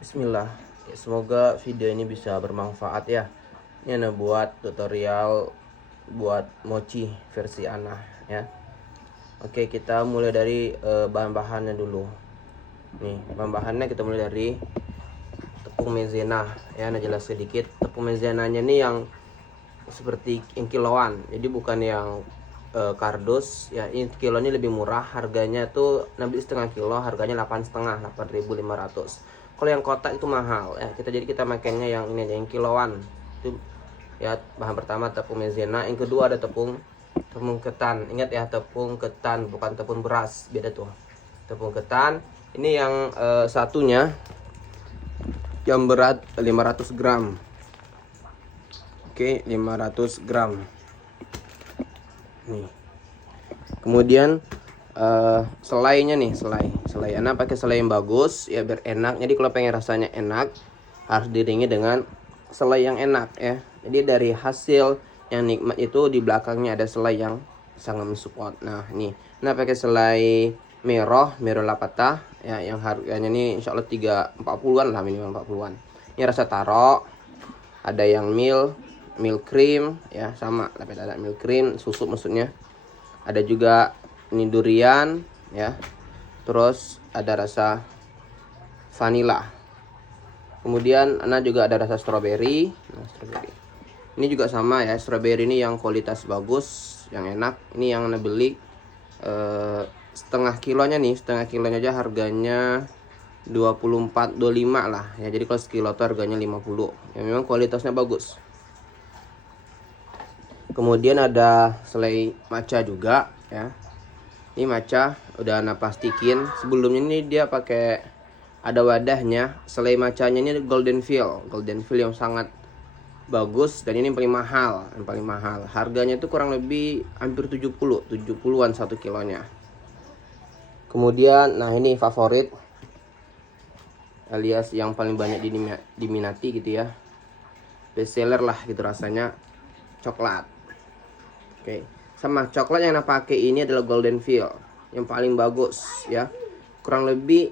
Bismillah. Ya, semoga video ini bisa bermanfaat ya. Ini Ana buat tutorial buat mochi versi Ana ya. Oke, kita mulai dari bahan-bahannya dulu. Nih, bahan-bahannya kita mulai dari tepung maizena ya. Ana jelas sedikit. Tepung maizenanya nih yang seperti yang kiloan. Jadi bukan yang kardus ya. Ini kilo ini lebih murah, harganya tuh nabi setengah kilo, harganya 8,5, 8.500. Kalau yang kotak itu mahal ya. Kita makainya yang ini, yang kiloan. Itu ya, bahan pertama tepung maizena, yang kedua ada tepung ketan. Ingat ya, tepung ketan bukan tepung beras, beda tuh. Tepung ketan. Ini yang satunya yang berat 500 gram. Oke, 500 gram. Nih. Kemudian selainya nih, selai Ana pakai selai yang bagus ya biar enak. Jadi kalau pengen rasanya enak harus diiringi dengan selai yang enak ya. Jadi dari hasil yang nikmat itu di belakangnya ada selai yang sangat mensupport. Nah, ini Ana pakai selai merah lapata ya, yang harganya nih insyaallah 340-an lah, minimal 40-an. Ini rasa taro, ada yang milk cream ya, sama tapi ada milk cream, susu maksudnya. Ada juga ini durian ya. Terus ada rasa vanilla. Kemudian Ana juga ada rasa strawberry. Nah, strawberry. Ini juga sama ya, strawberry ini yang kualitas bagus, yang enak. Ini yang Ana beli setengah kilonya nih, setengah kilonya aja harganya 24-25 lah ya. Jadi kalau sekilo tuh harganya 50. Ya memang kualitasnya bagus. Kemudian ada selai matcha juga ya. Ini matcha udah Ana plastikin. Sebelumnya ini dia pakai ada wadahnya. Selai matchanya ini golden feel yang sangat bagus, dan ini yang paling mahal. Harganya itu kurang lebih hampir 70-an 1 kilonya. Kemudian nah ini favorit alias yang paling banyak diminati gitu ya. Best seller lah gitu rasanya, coklat. Oke. Sama coklat yang Ana pakai ini adalah golden feel yang paling bagus ya. Kurang lebih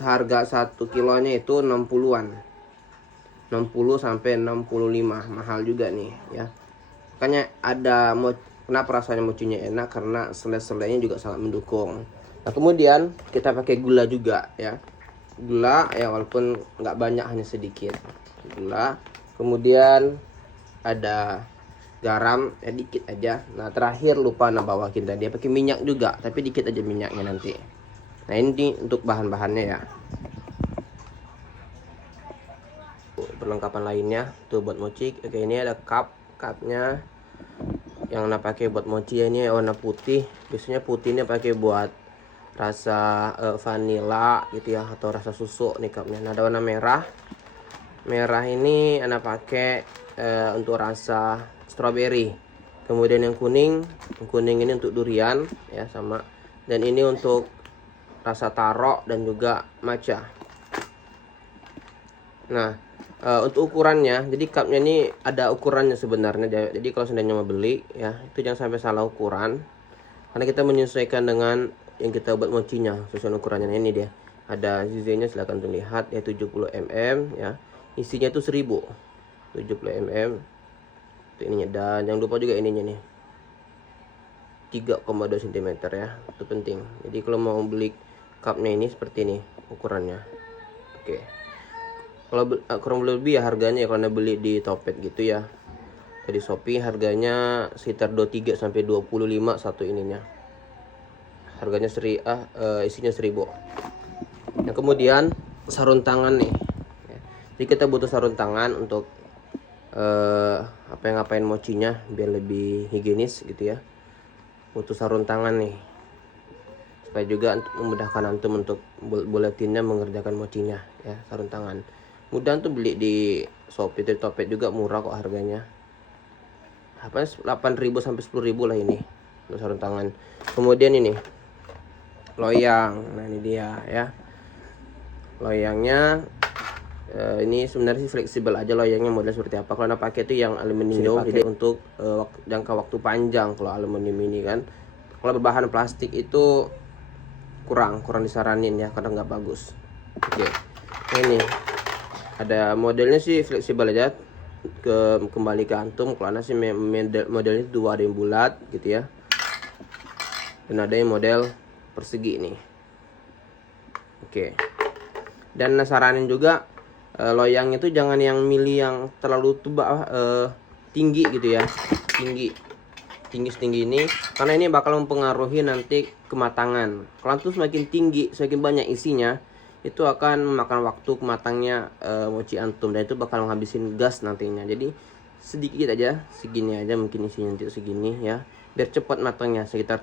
harga 1 kilonya itu 60-an. 60 sampai 65, mahal juga nih ya. Makanya kenapa rasanya mochinya enak, karena selai-selainya juga sangat mendukung. Nah, kemudian kita pakai gula juga ya. Gula ya, walaupun nggak banyak, hanya sedikit gula. Kemudian ada garam ya, dikit aja. Nah, terakhir lupa Ana bawakin tadi, pakai minyak juga, tapi dikit aja minyaknya nanti. Nah, ini untuk bahan-bahannya ya. Perlengkapan lainnya tuh buat mochi. Oke, ini ada cupnya yang Ana pakai buat mochi ya. Ini warna putih. Biasanya putihnya pakai buat rasa vanilla gitu ya, atau rasa susu nih cupnya. Nah, ada warna merah. Merah ini Ana pakai untuk rasa strawberry. Kemudian yang kuning ini untuk durian ya, sama. Dan ini untuk rasa taro dan juga matcha. Nah, untuk ukurannya, jadi cupnya ini ada ukurannya sebenarnya. Jadi kalau seandainya mau beli ya, itu jangan sampai salah ukuran, karena kita menyesuaikan dengan yang kita buat mochinya sesuai ukurannya. Ini dia, ada zizenya, silahkan terlihat ya, 70 mm ya. Isinya itu 1000, 70 mm itu ininya. Dan jangan lupa juga ininya nih, 3,2 cm ya, itu penting. Jadi kalau mau beli cupnya ini seperti ini ukurannya. Oke, kalau kurang lebih ya harganya ya, kalau Anda beli di Topet gitu ya, di Shopee harganya sekitar 23 sampai 25 satu ininya. Harganya isinya 1000. Nah, kemudian sarung tangan nih. Jadi kita butuh sarung tangan untuk ngapain mochinya biar lebih higienis gitu ya. Butuh sarung tangan nih, supaya juga memudahkan antum untuk buletinnya mengerjakan mochinya ya. Sarung tangan mudah tuh beli di Shopee, di Topet juga murah kok harganya. 8.000 sampai 10.000 lah ini untuk sarung tangan. Kemudian ini loyang. Nah, ini dia ya loyangnya. Ini sebenarnya sih fleksibel aja loyangnya, model seperti apa. Kalau Anda pakai itu yang aluminium, jadi untuk jangka waktu panjang. Kalau aluminium ini kan, kalau berbahan plastik itu kurang disaranin ya, karena nggak bagus. Oke. Nah, ini ada modelnya sih fleksibel aja, kembali ke antum. Kalau sih modelnya dua, ada yang bulat gitu ya, dan ada yang model persegi nih. Oke. Dan saranin juga loyang itu jangan yang milih yang terlalu tinggi gitu ya, tinggi setinggi ini, karena ini bakal mempengaruhi nanti kematangan. Kalau itu semakin tinggi, semakin banyak isinya, itu akan memakan waktu kematangnya mochi antum, dan itu bakal menghabisin gas nantinya. Jadi sedikit aja, segini aja mungkin isinya nanti segini ya, biar cepat matangnya, sekitar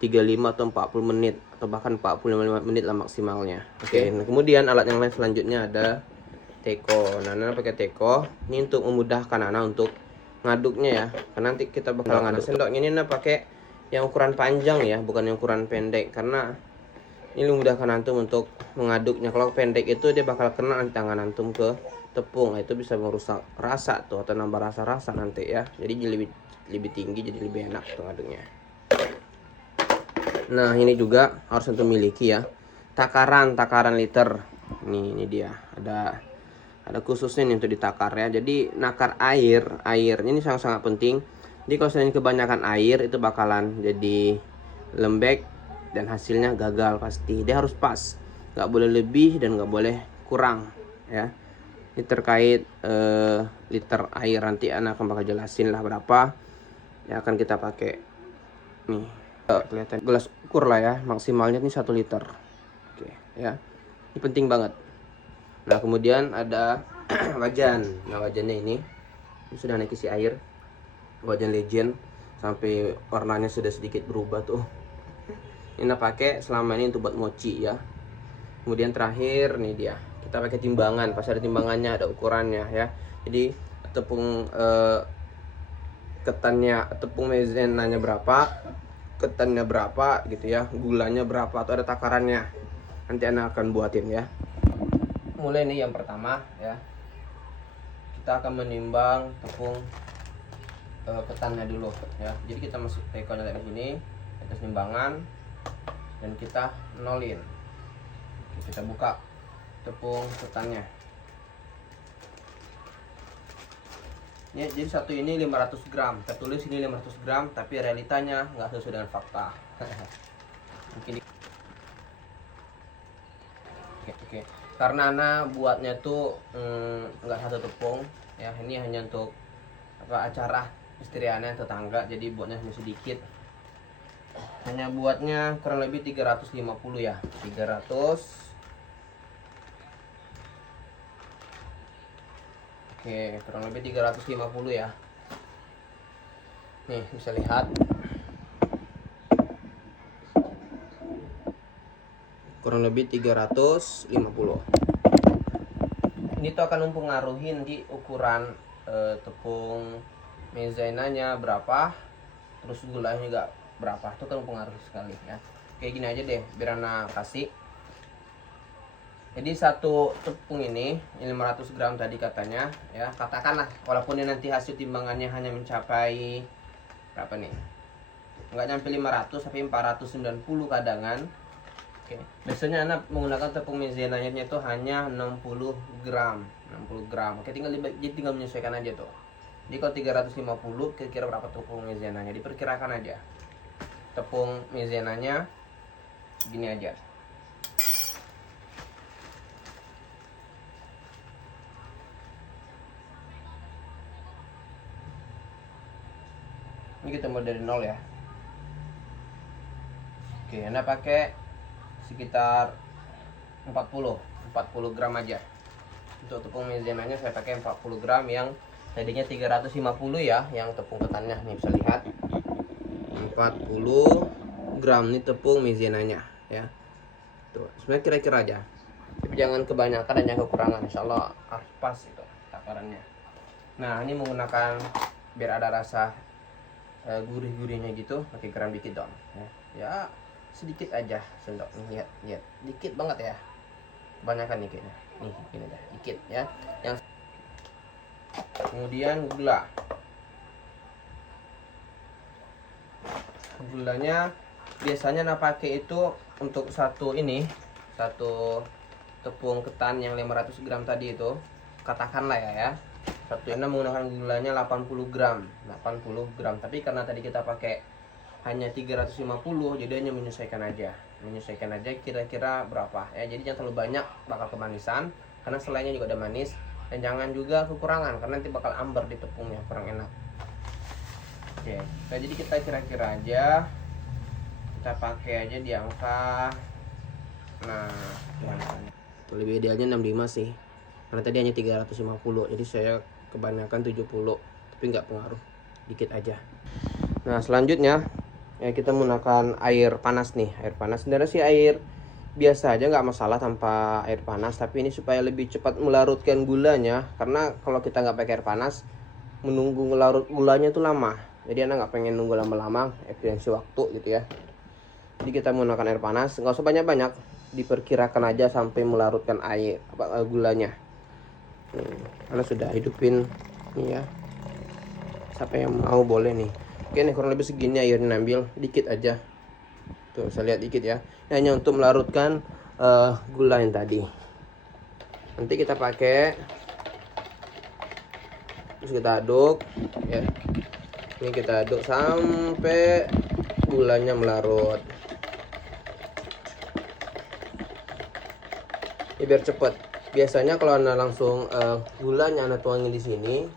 35 atau 40 menit atau bahkan 45 menit lah maksimalnya. Oke. Nah, kemudian alat yang lain selanjutnya ada teko. Nah, Nana pakai teko ini untuk memudahkan Nana untuk ngaduknya ya, karena nanti kita bakal ngaduk. Sendoknya ini Nana pakai yang ukuran panjang ya, bukan yang ukuran pendek, karena ini memudahkan antum untuk mengaduknya. Kalau pendek itu dia bakal kena tangan antum ke tepung, itu bisa merusak rasa tuh, atau nambah rasa-rasa nanti ya. Jadi lebih tinggi, jadi lebih enak tuh ngaduknya. Nah, ini juga harus antum miliki ya, takaran liter. Ini dia, ada khususnya nih untuk ditakar ya. Jadi nakar air ini sangat-sangat penting. Jadi kalau misalnya kebanyakan air itu bakalan jadi lembek dan hasilnya gagal pasti. Dia harus pas, nggak boleh lebih dan nggak boleh kurang ya. Ini terkait liter air, nanti anak akan bakal jelasin lah berapa yang akan kita pakai. Nih kelihatan gelas ukur lah ya, maksimalnya ini 1 liter. Oke ya, ini penting banget. Nah, kemudian ada wajan. Nah, wajannya ini sudah naik isi air, wajan legend, sampai warnanya sudah sedikit berubah tuh. Ini pakai selama ini untuk buat mochi ya. Kemudian terakhir nih dia, kita pakai timbangan. Pas ada timbangannya, ada ukurannya ya. Jadi tepung ketannya, tepung maizenanya berapa, ketannya berapa gitu ya, gulanya berapa, atau ada takarannya. Nanti anak akan buatin ya. Mulai nih yang pertama ya, kita akan menimbang tepung ketannya dulu ya. Jadi kita masuk tekonya dari sini, atas timbangan, dan kita nolin. Oke, kita buka tepung ketannya. Ya, jadi satu ini 500 gram. Tertulis ini 500 gram, tapi realitanya nggak sesuai dengan fakta. Mungkin oke. Karena Ana buatnya tuh nggak satu tepung ya. Ini hanya untuk acara istri Ana tetangga, jadi buatnya hanya sedikit. Hanya buatnya kurang lebih 350 ya. 300. Oke, kurang lebih 350 ya. Nih, bisa lihat. Kurang lebih 350. Ini tuh akan mempengaruhi nanti ukuran tepung maizenanya berapa, terus gulanya juga berapa. Itu kan mempengaruhi sekali ya. Kayak gini aja deh, biar Ana kasih. Jadi satu tepung ini 500 gram tadi katanya ya, katakanlah walaupun ini nanti hasil timbangannya hanya mencapai berapa nih, nggak nyampe 500 tapi 490 kadangan. Oke, biasanya anak menggunakan tepung maizenanya itu hanya 60 gram. Oke, tinggal menyesuaikan aja tuh. Jadi kalau 350 kira-kira berapa tepung maizenanya, diperkirakan aja. Tepung maizenanya gini aja. Ini kita mulai dari 0 ya. Oke, Anda pakai sekitar 40 gram aja. Untuk tepung maizenanya saya pakai 40 gram, yang tadinya 350 ya, yang tepung ketannya. Nih bisa lihat 40 gram nih tepung maizenanya ya. Tuh, sebenarnya kira-kira aja. Tapi jangan kebanyakan dan jangan kekurangan, insyaallah harus pas itu takarannya. Nah, ini menggunakan biar ada rasa gurih-gurihnya gitu, pakai garam dikit dong ya. Ya sedikit aja sendok nih, lihat dikit banget ya, kebanyakan nih kayaknya. Nih gini dah, dikit ya. Yang kemudian gulanya biasanya pakai itu untuk satu tepung ketan yang 500 gram tadi itu, katakanlah ya, satu Anda menggunakan gulanya 80 gram 80 gram, tapi karena tadi kita pakai hanya 350, jadi hanya menyesuaikan aja kira-kira berapa ya. Jadi jangan terlalu banyak, bakal kemanisan, karena selainnya juga ada manis. Dan jangan juga kekurangan, karena nanti bakal amber di tepungnya, kurang enak. Oke, nah, jadi kita kira-kira aja, kita pakai aja di angka, nah lebih idealnya 65 sih, karena tadi hanya 350, jadi saya kebanyakan 70, tapi nggak pengaruh, dikit aja. Nah selanjutnya ya, kita menggunakan air panas nih. Air panas sebenarnya sih air biasa aja, nggak masalah tanpa air panas, tapi ini supaya lebih cepat melarutkan gulanya, karena kalau kita nggak pakai air panas, menunggu melarut gulanya itu lama, jadi Anda nggak pengen nunggu lama-lama, efisiensi waktu gitu ya. Jadi kita menggunakan air panas, nggak usah banyak-banyak, diperkirakan aja sampai melarutkan air gulanya. Karena sudah hidupin nih ya, siapa yang mau boleh nih. Oke nih, kurang lebih segini airnya, ambil dikit aja tuh, saya lihat dikit ya. Ini hanya untuk melarutkan gula yang tadi. Nanti kita pakai, terus kita aduk ya. Ini kita aduk sampai gulanya melarut. Ini biar cepet. Biasanya kalau Anda langsung gulanya Anda tuangin di sini,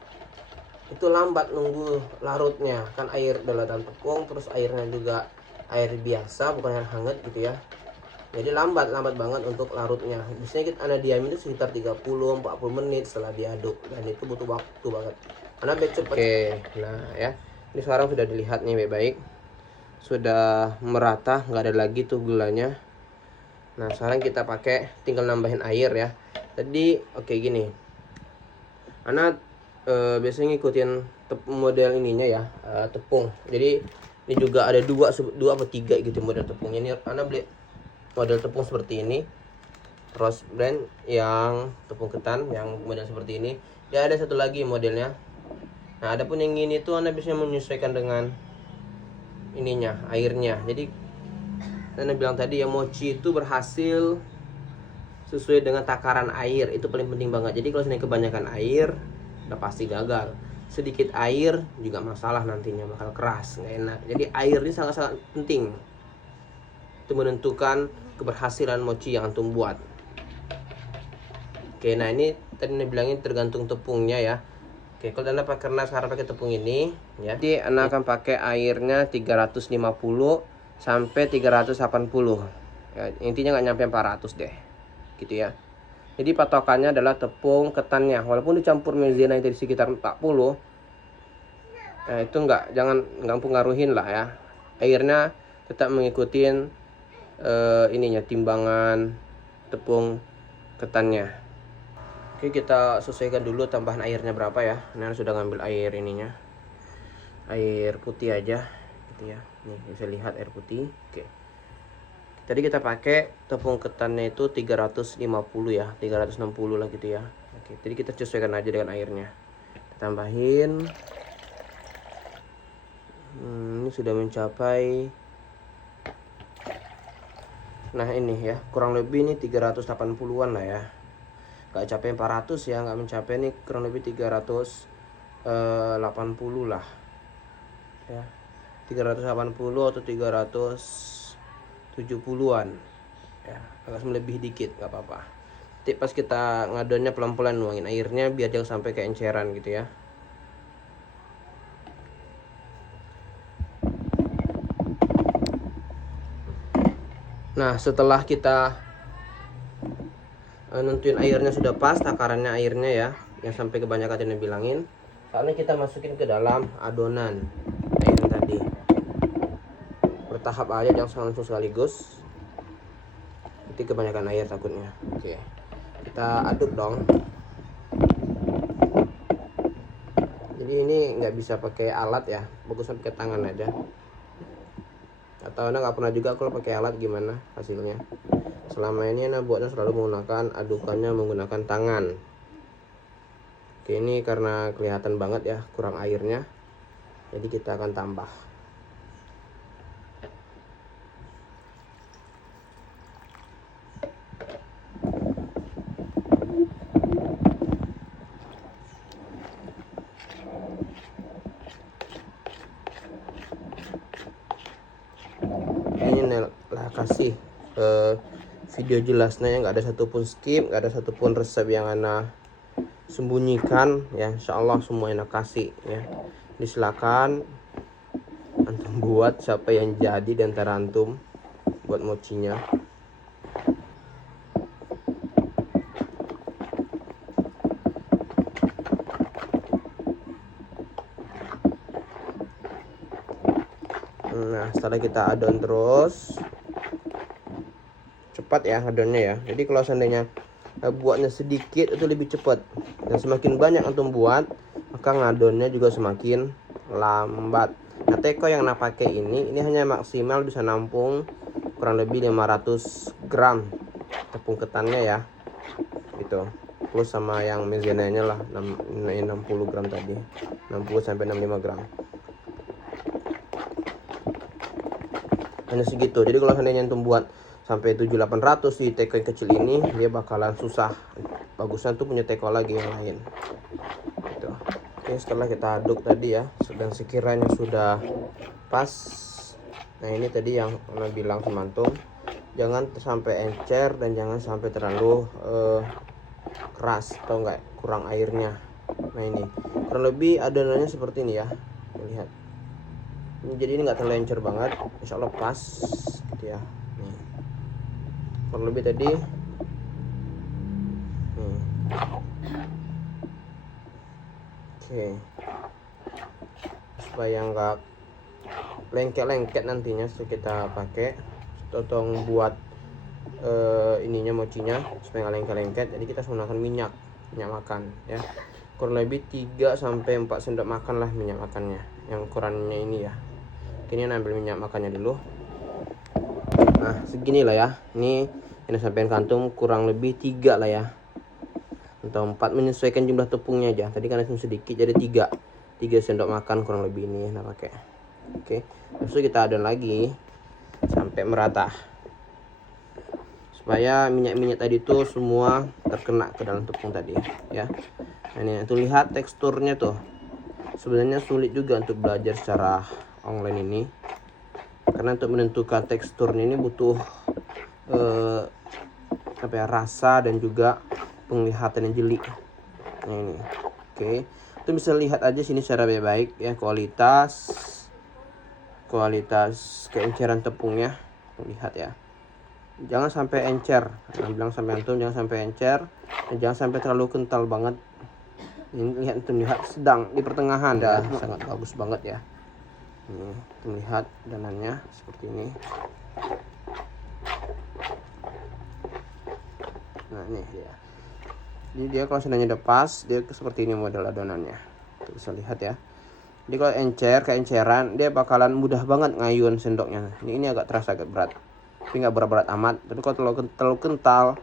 itu lambat nunggu larutnya, kan air dalam tepung, terus airnya juga air biasa, bukan air hangat gitu ya. Jadi lambat banget untuk larutnya. Biasanya kita Anda diamin itu sekitar 30-40 menit setelah diaduk, dan itu butuh waktu banget karena biar cepet. Oke, nah ya, ini sekarang sudah dilihat nih baik-baik, sudah merata, nggak ada lagi tuh gulanya. Nah sekarang kita pakai, tinggal nambahin air ya. Tadi oke gini, Anda biasanya ngikutin model ininya ya, tepung. Jadi ini juga ada dua atau tiga gitu model tepungnya. Ini Anda beli model tepung seperti ini, Rose brand yang tepung ketan yang model seperti ini. Ya ada satu lagi modelnya. Nah adapun yang ini tuh Anda bisa menyesuaikan dengan ininya, airnya. Jadi Anda bilang tadi ya, mochi itu berhasil sesuai dengan takaran air, itu paling penting banget. Jadi kalau sini kebanyakan air, udah pasti gagal. Sedikit air juga masalah, nantinya bakal keras, nggak enak. Jadi air ini sangat-sangat penting, itu menentukan keberhasilan mochi yang antum buat. Oke, nah ini tadi Anda bilangin tergantung tepungnya ya. Oke, kalau Anda karena sekarang pakai tepung ini ya, jadi Anda akan pakai airnya 350 sampai 380 ya, intinya nggak nyampe 400 deh gitu ya. Jadi patokannya adalah tepung ketannya, walaupun dicampur maizena itu di sekitar 40, nah itu jangan pengaruhin lah ya. Airnya tetap mengikutin ininya, timbangan tepung ketannya. Oke, kita sesuaikan dulu tambahan airnya berapa ya. Nah sudah ngambil air ininya, air putih aja gitu ya. Nih bisa lihat air putih. Oke, tadi kita pakai tepung ketannya itu 350 ya, 360 lah gitu ya. Oke, jadi kita sesuaikan aja dengan airnya. Kita tambahin. Ini sudah mencapai, nah ini ya, kurang lebih ini 380-an lah ya. Gak capai 400 ya, nggak mencapai, nih kurang lebih 380 lah ya, 380 atau 370-an ya, agak lebih dikit, nggak apa-apa. Nanti pas kita ngadonnya pelan-pelan nuangin airnya biar jangan sampai keenceran gitu ya. Nah setelah kita nentuin airnya sudah pas, takarannya airnya ya, yang sampai kebanyakan tadi bilangin, saatnya kita masukin ke dalam adonan air tadi. Bertahap aja, jangan langsung sekaligus, nanti kebanyakan air takutnya. Oke, kita aduk dong. Jadi ini nggak bisa pakai alat ya, bagus pakai tangan aja. Atau Anda nggak pernah juga kalau pakai alat gimana hasilnya. Selama ini Anda buatnya selalu menggunakan adukannya menggunakan tangan. Oke, ini karena kelihatan banget ya kurang airnya, jadi kita akan tambah. kasih video jelasnya, nggak ada satupun skip, nggak ada satupun resep yang ana sembunyikan ya. Insyaallah semua ana kasih ya. Silakan antum buat, siapa yang jadi di antara antum buat mochinya. Nah, setelah kita adon terus, cepat ya adonnya ya. Jadi kalau seandainya buatnya sedikit itu lebih cepat, dan semakin banyak antum buat maka ngadonnya juga semakin lambat. Nah, teko yang nak pakai ini hanya maksimal bisa nampung kurang lebih 500 gram tepung ketannya ya, gitu. Plus sama yang maizenanya lah 60 gram tadi, 60 sampai 65 gram. Hanya segitu. Jadi kalau seandainya antum buat sampai 700-800 di teko yang kecil ini, dia bakalan susah. Bagusnya tuh punya teko lagi yang lain gitu. Oke, setelah kita aduk tadi ya, dan sekiranya sudah pas. Nah, ini tadi yang Ana bilang sama antum, jangan sampai encer dan jangan sampai terlalu keras atau enggak kurang airnya. Nah, ini kurang lebih adonannya seperti ini ya, lihat. Jadi ini nggak terlalu encer banget, insya Allah pas gitu ya. Nih, kurang lebih tadi. Oke, supaya nggak lengket-lengket nantinya setelah kita pakai, tolong buat ininya mochinya supaya nggak lengket-lengket. Jadi kita menggunakan minyak makan ya, kurang lebih 3-4 sendok makan lah minyak makannya, yang ukurannya ini ya. Ini ambil minyak makannya dulu. Nah, segini lah ya. Ini sampai kantung kurang lebih 3 lah ya, atau 4, menyesuaikan jumlah tepungnya aja. Tadi kan sedikit jadi 3 sendok makan kurang lebih ini nah pakai. Oke, terus kita adon lagi sampai merata supaya minyak tadi tuh semua terkena ke dalam tepung tadi ya. Nah, ini tuh lihat teksturnya tuh. Sebenarnya sulit juga untuk belajar secara online ini, karena untuk menentukan teksturnya ini butuh rasa dan juga penglihatan yang jeli. Nah, ini oke, itu bisa lihat aja sini secara baik ya, kualitas keenceran tepungnya. Lihat ya, jangan sampai encer. Nah, bilang sampai antum jangan sampai encer dan jangan sampai terlalu kental banget. Ini lihat sedang di pertengahan dah, sangat bagus banget ya. Ini lihat adonannya seperti ini. Nah, ini dia. Jadi dia kalau seandainya udah pas, dia seperti ini model adonannya. Tuh, bisa lihat ya. Jadi kalau keenceran, dia bakalan mudah banget ngayun sendoknya. Ini agak terasa agak berat, tapi nggak berat-berat amat. Tapi kalau terlalu kental,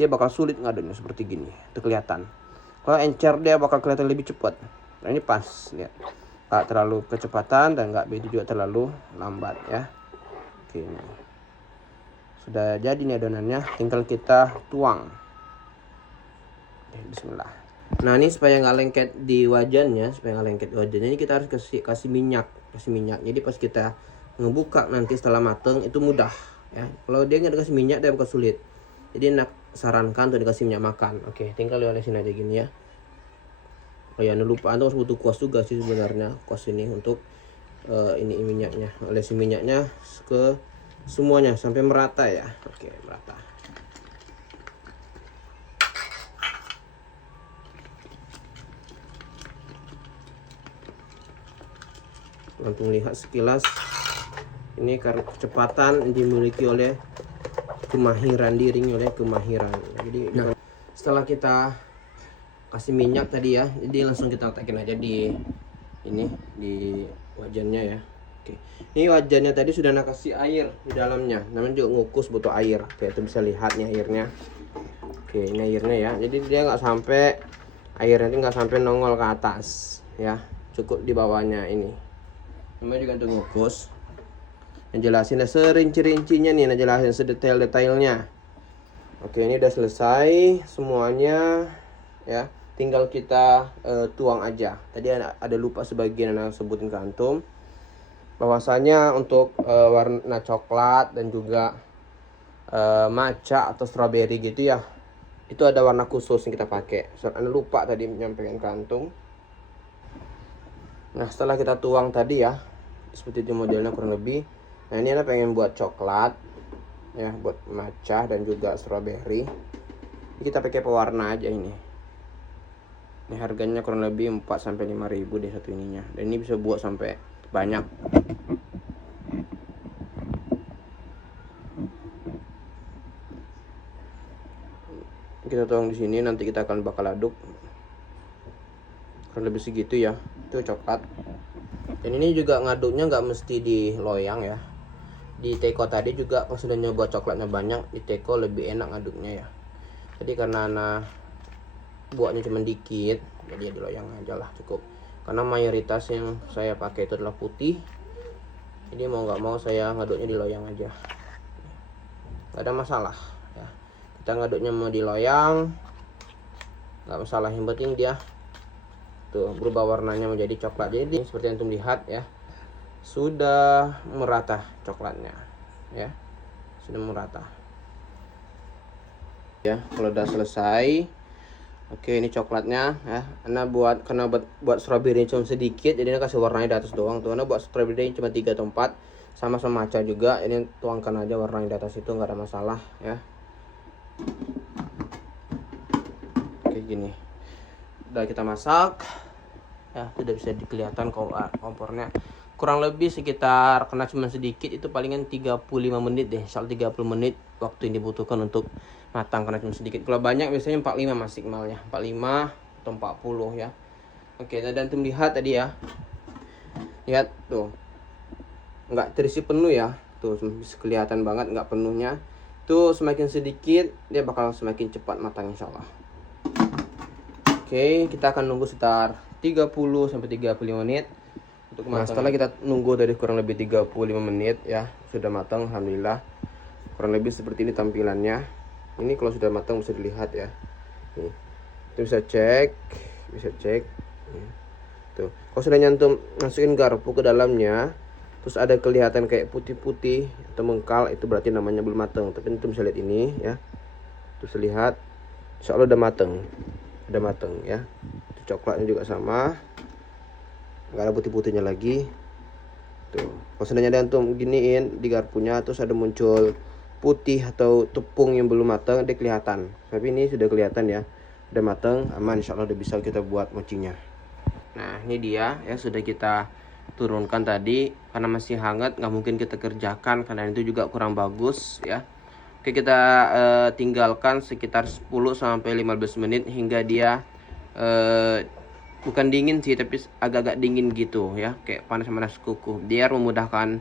dia bakal sulit ngadonnya seperti gini. Itu kelihatan. Kalau encer dia bakal kelihatan lebih cepat. Nah, ini pas, lihat. Nggak terlalu kecepatan dan nggak begitu juga terlalu lambat ya. Oke, ini sudah jadi nih adonannya, tinggal kita tuang. Oke, bismillah. Nah, ini supaya nggak lengket di wajannya, ini kita harus kasih minyak. Jadi pas kita ngebuka nanti setelah mateng itu mudah ya. Kalau dia nggak dikasih minyak dia bakal sulit. Jadi nak sarankan untuk dikasih minyak makan. Oke, tinggal diolesin aja gini ya. Oh ya, lupa, Anda harus butuh kuas juga sih sebenarnya, kuas ini untuk ini minyaknya. Olesin minyaknya ke semuanya sampai merata ya. Oke, merata. Langsung lihat sekilas, ini karena kecepatan dimiliki oleh kemahiran, diiringi oleh kemahiran. Jadi setelah kita kasih minyak tadi ya, jadi langsung kita letakin aja di ini, di wajannya ya. Oke, ini wajannya tadi sudah nak kasih air di dalamnya, namanya juga ngukus butuh air. Oke, itu bisa lihat nih airnya. Oke, ini airnya ya, jadi dia nggak sampai airnya itu nggak sampai nongol ke atas ya, cukup di bawahnya ini. Namanya juga untuk ngukus. Yang jelasin serinci-rincinya nih, jelasin sedetail-detailnya. Oke, ini udah selesai semuanya ya, tinggal kita tuang aja. Tadi ada lupa sebagian yang sebutin ke antum, bahwasanya untuk warna coklat dan juga matcha atau strawberry gitu ya, itu ada warna khusus yang kita pakai. Anda lupa tadi menyampaikan kantung. Nah setelah kita tuang tadi ya, seperti itu modelnya kurang lebih. Nah ini Anda pengen buat coklat ya, buat matcha dan juga strawberry. Ini kita pakai pewarna aja ini. Ini harganya kurang lebih 4-5 ribu deh satu ininya. Dan ini bisa buat sampai banyak. Kita tuang di sini, nanti kita akan bakal aduk. Kurang lebih segitu ya. Itu coklat. Dan ini juga ngaduknya nggak mesti di loyang ya. Di teko tadi juga kalau sudah nyoba coklatnya banyak, di teko lebih enak ngaduknya ya. Jadi karena anak buatnya cuma dikit, jadi di loyang aja lah cukup. Karena mayoritas yang saya pakai itu adalah putih, jadi mau nggak mau saya ngaduknya di loyang aja. Gak ada masalah ya. Kita ngaduknya mau di loyang, nggak masalah. Yang penting dia tuh berubah warnanya menjadi coklat. Jadi seperti yang antum lihat ya, sudah merata coklatnya ya, sudah merata ya. Kalau udah selesai, oke, ini coklatnya ya. Karena buat strawberry cuma sedikit, jadi ini kasih warnanya di atas doang tuh. Karena buat strawberry cuma 3 atau 4, sama-sama matcha juga. Ini tuangkan aja warnanya di atas, itu nggak ada masalah ya. Kayak gini udah kita masak ya, sudah bisa kelihatan kompornya. Kurang lebih sekitar, karena cuma sedikit, itu palingan 35 menit deh. Soal 30 menit waktu yang dibutuhkan untuk matang karena cuma sedikit. Kalau banyak biasanya 45 maksimalnya, 45 atau 40 ya. Oke, dan antum lihat tadi ya, lihat tuh nggak terisi penuh ya, tuh bisa kelihatan banget nggak penuhnya. Tuh semakin sedikit dia bakal semakin cepat matang insyaallah. Oke, kita akan nunggu sekitar 30-35 menit untuk matang. Nah, setelah kita nunggu dari kurang lebih 35 menit ya, sudah matang alhamdulillah. Kurang lebih seperti ini tampilannya. Ini kalau sudah matang bisa dilihat ya. Nih. Itu bisa cek. Tuh. Kalau sudah nyantum masukin garpu ke dalamnya, terus ada kelihatan kayak putih-putih atau mengkal, itu berarti namanya belum matang. Tapi antum bisa lihat ini ya. Terus lihat, insyaallah udah matang. Udah matang ya. Itu coklatnya juga sama. Nggak ada putih-putihnya lagi. Tuh. Kalau seandainya antum giniin di garpunya terus ada muncul putih atau tepung yang belum matang, dia kelihatan. Tapi ini sudah kelihatan ya, udah matang, aman, insyaallah udah bisa kita buat mochinya. Nah ini dia ya, sudah kita turunkan tadi. Karena masih hangat nggak mungkin kita kerjakan, karena itu juga kurang bagus ya. Oke, kita tinggalkan sekitar 10-15 menit hingga dia bukan dingin sih, tapi agak-agak dingin gitu ya, kayak panas-panas kuku, biar memudahkan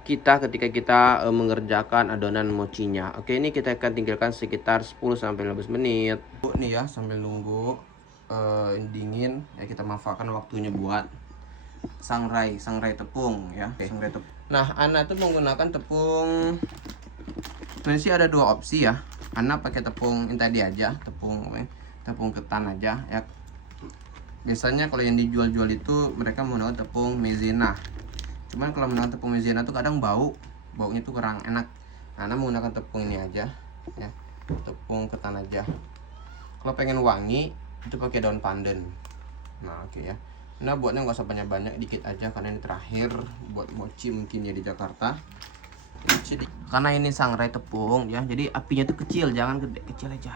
kita ketika kita mengerjakan adonan mochinya. Oke, ini kita akan tinggalkan sekitar 10-15 menit. Nih ya, sambil nunggu dingin ya, kita manfaatkan waktunya buat sangrai tepung ya. Sangrai tepung. Nah, Ana tuh menggunakan tepung. Nah, sih ada dua opsi ya. Ana pakai tepung ini tadi aja, tepung ketan aja ya. Biasanya kalau yang dijual-jual itu mereka menggunakan tepung maizena. Cuman kalau menggunakan tepung maizena tuh kadang baunya tuh kurang enak. Karena menggunakan tepung ini aja ya, tepung ketan aja. Kalau pengen wangi itu pakai daun pandan. Nah oke ya. Nah buatnya nggak usah banyak-banyak, dikit aja karena ini terakhir buat mochi mungkin ya di Jakarta. Karena ini sangrai tepung ya, jadi apinya tuh kecil, jangan gede, kecil aja.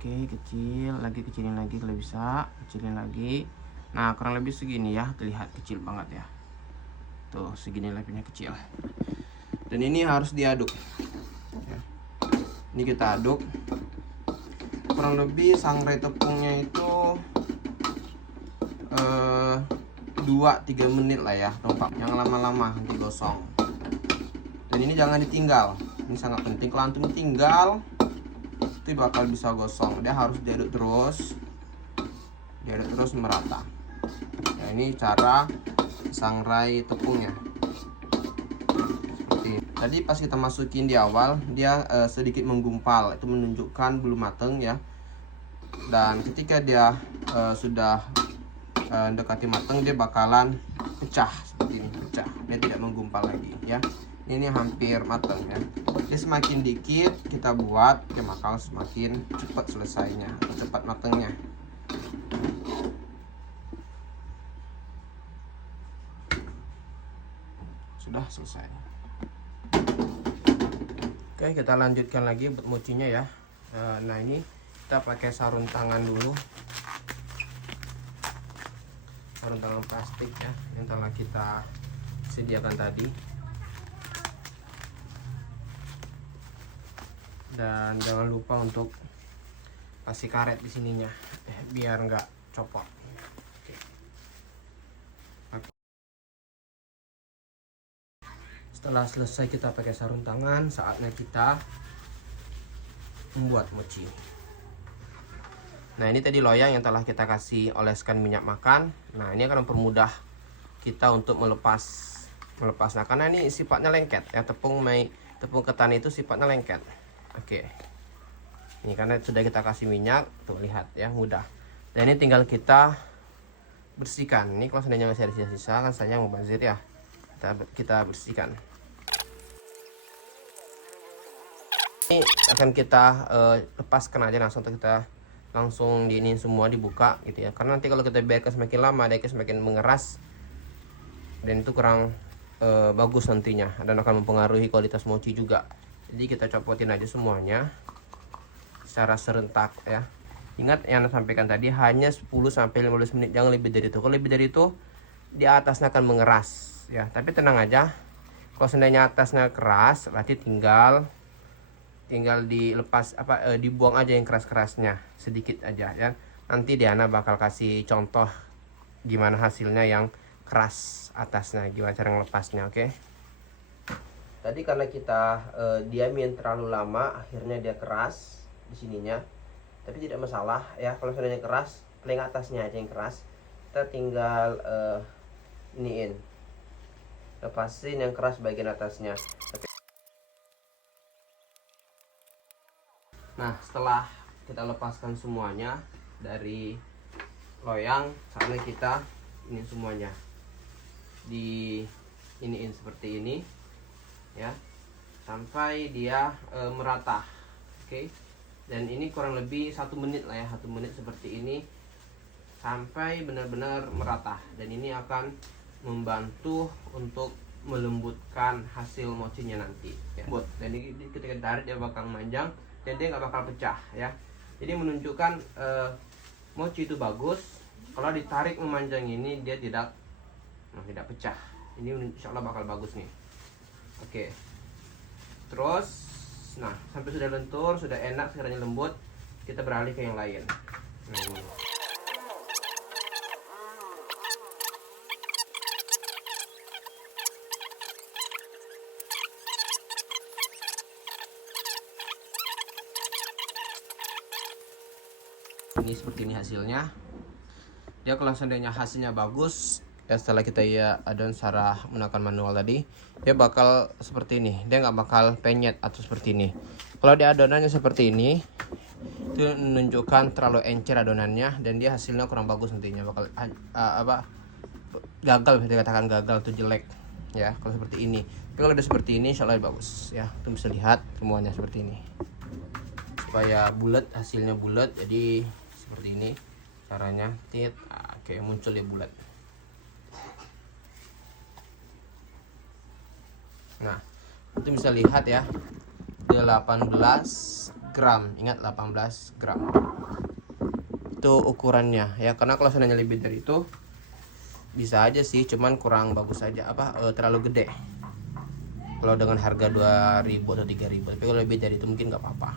Oke, kecil lagi, kecilin lagi kalau bisa, kecilin lagi. Nah kurang lebih segini ya, terlihat kecil banget ya. Tuh segini apinya kecil. Dan ini harus diaduk ya. Ini kita aduk kurang lebih sangrai tepungnya itu 2-3 menit lah ya, yang lama-lama nanti gosong. Dan ini jangan ditinggal, ini sangat penting. Kalau antum tinggal itu bakal bisa gosong. Dia harus diaduk terus merata. Nah ini cara sangrai tepungnya. Seperti ini. Tadi pas kita masukin di awal dia sedikit menggumpal, itu menunjukkan belum mateng ya. Dan ketika dia sudah dekati mateng, dia bakalan pecah seperti ini, pecah. Dia tidak menggumpal lagi ya. ini hampir matang ya. Jadi semakin dikit kita buat, ya maka semakin cepat selesainya atau cepat matangnya. Sudah selesai. Oke, kita lanjutkan lagi buat mochinya ya. Nah ini kita pakai sarung tangan dulu, sarung tangan plastik ya, yang telah kita sediakan tadi. Dan jangan lupa untuk kasih karet di sininya, biar nggak copot. Oke. Setelah selesai kita pakai sarung tangan, saatnya kita membuat mochi. Nah ini tadi loyang yang telah kita kasih oleskan minyak makan. Nah ini akan mempermudah kita untuk melepas. Nah karena ini sifatnya lengket ya, tepung ketan itu sifatnya lengket. Oke. Ini karena sudah kita kasih minyak, tuh lihat ya, mudah. Dan ini tinggal kita bersihkan. Ini kalau seandainya masih ada sisa-sisa kan sayang mubazir ya. Kita bersihkan. Ini akan kita lepaskan aja langsung, kita langsung diinin semua, dibuka gitu ya. Karena nanti kalau kita biarkan semakin lama dia semakin mengeras dan itu kurang bagus nantinya dan akan mempengaruhi kualitas mochi juga. Jadi kita copotin aja semuanya secara serentak ya. Ingat yang saya sampaikan tadi, hanya 10-15 menit, jangan lebih dari itu. Kalau lebih dari itu di atasnya akan mengeras ya. Tapi tenang aja, kalau seandainya atasnya keras berarti tinggal dilepas dibuang aja yang keras-kerasnya sedikit aja ya. Nanti Diana bakal kasih contoh gimana hasilnya yang keras atasnya, gimana cara ngelepasnya. Oke. Tadi karena kita diamin terlalu lama, akhirnya dia keras di sininya. Tapi tidak masalah ya, kalau seandainya keras, paling atasnya aja yang keras. Kita tinggal iniin, lepasin yang keras bagian atasnya. Nah setelah kita lepaskan semuanya dari loyang, saatnya kita ini semuanya di iniin seperti ini ya, sampai dia merata. Oke. Dan ini kurang lebih 1 menit lah ya, 1 menit seperti ini sampai benar-benar merata. Dan ini akan membantu untuk melembutkan hasil mochinya nanti ya. Dan ini ketika ditarik dia bakal manjang dan dia nggak bakal pecah ya. Jadi menunjukkan mochi itu bagus kalau ditarik memanjang ini, dia tidak pecah. Ini insya Allah bakal bagus nih. Oke. Terus nah sampai sudah lentur, sudah enak, sekiranya lembut, kita beralih ke yang lain. Nah, ini. Ini seperti ini hasilnya. Dia kalau seandainya hasilnya bagus ya, setelah kita ya adon secara menggunakan manual tadi, dia bakal seperti ini. Dia nggak bakal penyet atau seperti ini. Kalau di adonannya seperti ini, itu menunjukkan terlalu encer adonannya dan dia hasilnya kurang bagus nantinya, bakal gagal, bisa dikatakan gagal atau jelek ya kalau seperti ini. Tapi kalau udah seperti ini insya Allah bagus ya. Itu bisa lihat semuanya seperti ini, supaya bulat, hasilnya bulat. Jadi seperti ini caranya, kayak muncul ya bulat. Nah itu bisa lihat ya, dia 18 gram, ingat 18 gram itu ukurannya ya. Karena kalau seandainya lebih dari itu bisa aja sih, cuman kurang bagus aja, terlalu gede kalau dengan harga 2.000 atau 3.000. Tapi kalau lebih dari itu mungkin nggak apa-apa.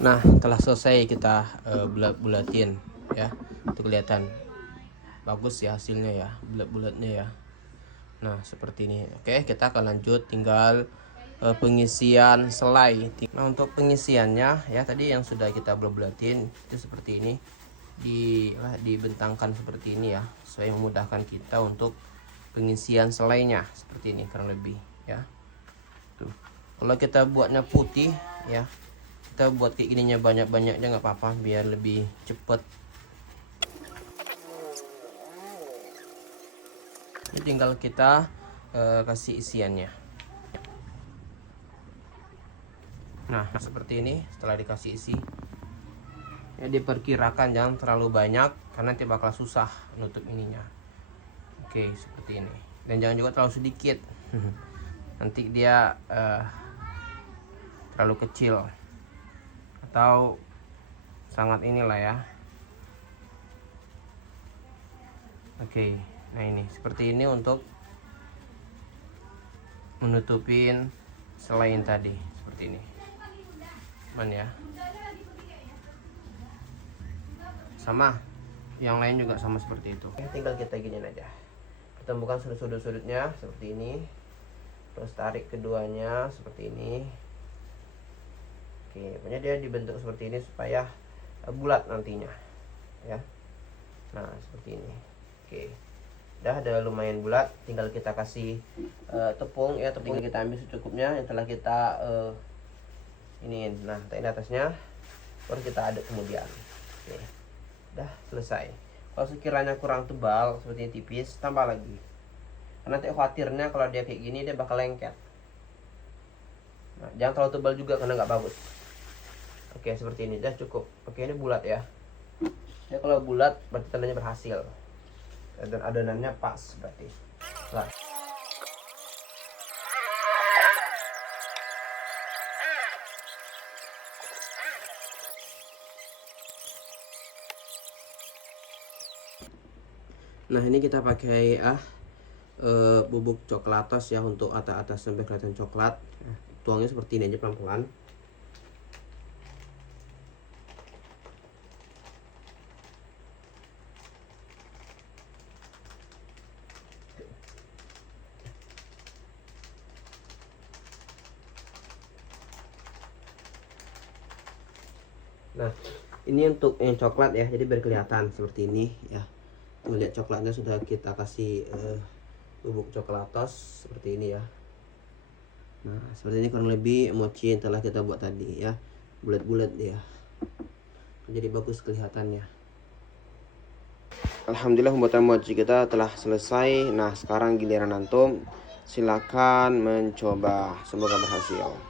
Nah telah selesai kita bulat-bulatin ya, itu kelihatan bagus ya hasilnya ya, bulat-bulatnya ya. Nah seperti ini. Oke, kita akan lanjut, tinggal pengisian selai. Nah untuk pengisiannya ya, tadi yang sudah kita bulat-bulatin itu seperti ini, dibentangkan seperti ini ya, supaya memudahkan kita untuk pengisian selainya seperti ini kurang lebih ya. Tuh. Kalau kita buatnya putih ya, kita buat kayak gininya banyak-banyaknya nggak apa-apa, biar lebih cepet Ini tinggal kita kasih isiannya. Nah, seperti ini setelah dikasih isi. Ya, diperkirakan jangan terlalu banyak karena nanti bakal susah nutup ininya. Oke, seperti ini. Dan jangan juga terlalu sedikit. Nanti dia terlalu kecil atau sangat inilah ya. Oke, nah ini seperti ini untuk menutupin selain tadi, seperti ini. Aman ya. Sama, yang lain juga sama seperti itu. Tinggal kita giniin aja. Ketemukan sudut-sudutnya seperti ini. Terus tarik keduanya seperti ini. Oke, pokoknya dia dibentuk seperti ini supaya bulat nantinya, ya. Nah, seperti ini. Oke, udah ada lumayan bulat. Tinggal kita kasih tepung ya, tepung kita ambil secukupnya yang telah kita iniin. Nah, ini atasnya, baru kita aduk kemudian. Oke, udah selesai. Kalau sekiranya kurang tebal seperti ini tipis, tambah lagi. Karena nanti khawatirnya kalau dia kayak gini dia bakal lengket. Nah, jangan terlalu tebal juga karena nggak bagus. Oke, seperti ini udah cukup. Oke, ini bulat ya. Ya kalau bulat berarti tandanya berhasil. Dan adonannya pas berarti. Nah. Nah, ini kita pakai bubuk coklatos ya untuk atas sampai kelihatan coklat. Tuangnya seperti ini aja pelan-pelan. Nah, ini untuk yang coklat ya, jadi biar kelihatan seperti ini ya. Lihat coklatnya sudah kita kasih bubuk coklatos seperti ini ya. Nah, seperti ini kurang lebih mochi yang telah kita buat tadi ya. Bulat-bulat ya. Jadi bagus kelihatannya. Alhamdulillah pembuatan mochi kita telah selesai. Nah, sekarang giliran antum. Silakan mencoba. Semoga berhasil.